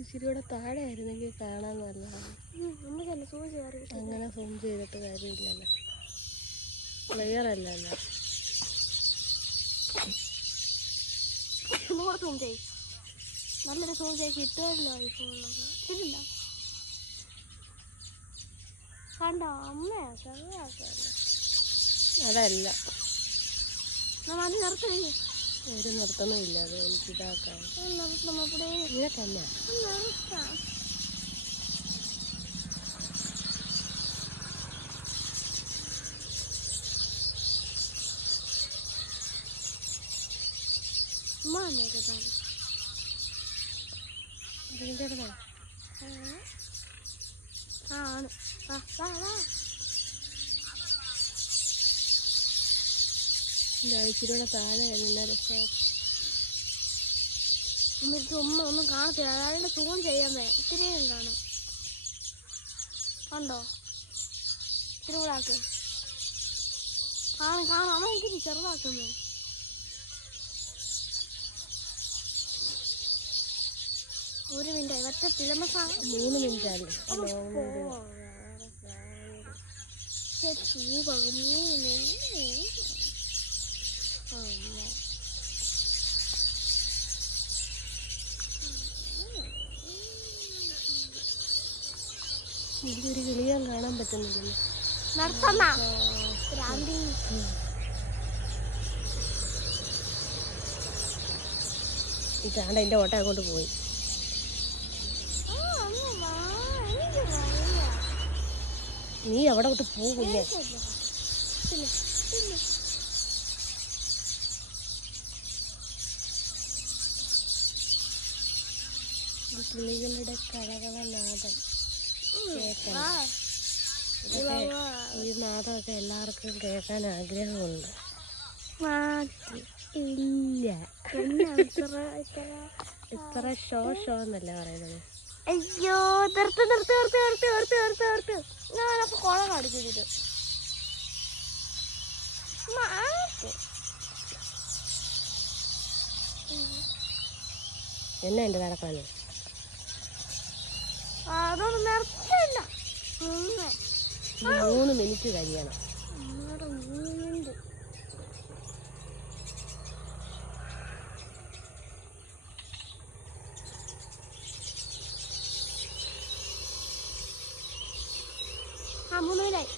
ഇച്ചിരി കൂടെ താഴെ ആയിരുന്നെങ്കിൽ കാണാൻ നല്ലതാണ്. അങ്ങനെ സൂം ചെയ്തിട്ട് കാര്യമില്ലല്ലോ, ക്ലിയർ അല്ലല്ലോ. നല്ലൊരു സൂം ചെയ്ത് കിട്ടുമല്ലോ ഐഫോണിലൊക്കെ. ഇതില്ല കണ്ടോ അമ്മയാ ചെറുതാക്കല്ലേ. അതല്ല അത് നിർത്തില്ല, ഒരു നിർത്തണമില്ല. അത് എനിക്ക് ഇതാക്കാൻ നിർത്തണം ഇങ്ങനെ തന്നെ നിർത്താം. ആണ് ഇച്ചിരി കൂടെ താഴെ ആയിരുന്നു രസം. ഉമ്മ ഒന്നും കാണത്തില്ല, അതായത് സൂം ചെയ്യാമേ ഇത്തിരിയും കാണും. കണ്ടോ ഇത്തിരി കൂടെ ആക്ക്. കാണാം അമ്മ ഇത്തിരി ചെറുതാക്കുന്നേ. ഒരു മിനിറ്റ് ഒറ്റ ഫിലമസാണ്. 3 മിനിറ്റാണ്. എനിക്കൊരു കിളിയാൻ കാണാൻ പറ്റുന്നില്ല. ഈ ചാണ്ട എൻ്റെ ഓട്ടം അങ്ങോട്ട് പോയി. നീ അവിടെ വിട്ട് പോകില്ലേ? കിളികളുടെ കളകളനാദം കേൾക്കണം. ഈ നാദമൊക്കെ എല്ലാവർക്കും കേൾക്കാൻ ആഗ്രഹമുണ്ട്. ഇല്ല, ഇത്ര ഷോ എന്നല്ല പറയുന്നത്. അയ്യോ നിർത്ത് നിർത്ത് നിർത്ത് നിർത്ത് നിർത്ത് നിർത്ത് നിർത്ത്. ഞാനപ്പോ കുളം കാണിച്ചിട്ട് എന്നാ എൻ്റെ നടക്കാന് അതൊന്നും നിർത്തില്ല. 3 മിനിറ്റ് കഴിയണം. ആ 3 മിനിറ്റായി.